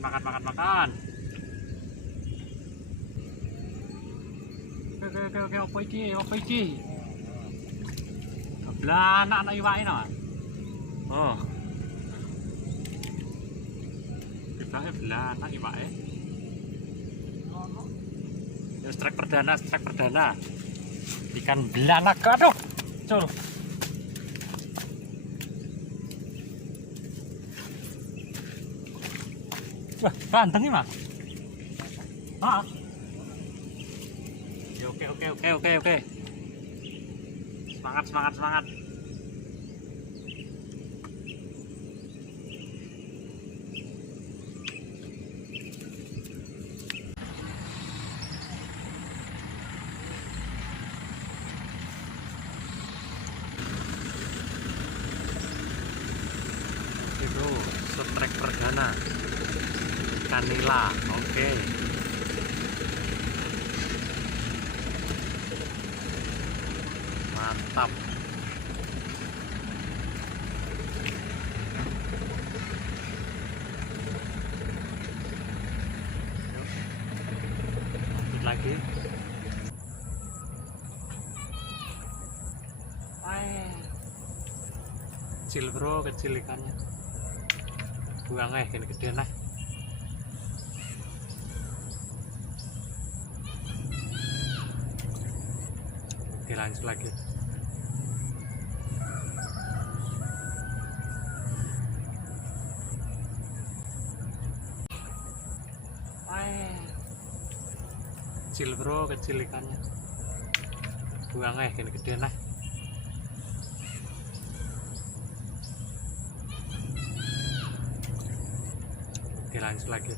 makan. Oke, apa iki? Lah anak iwake no. Oh. Kita anak iwake. Ya strike perdana. Ikan belanak, aduh. Cul. Wah, ganteng nih, Mas. Ah. Ya, oke. Semangat. Oke, bro, strike perdana. Kanila, oke. Mantap. Lanjut lagi. Kecil bro, kecil ikannya. Buang ini gede nah. Oke, lanjut lagi. Kecil bro, kecil ikannya. Buang ini gede nah. Oke, lanjut lagi.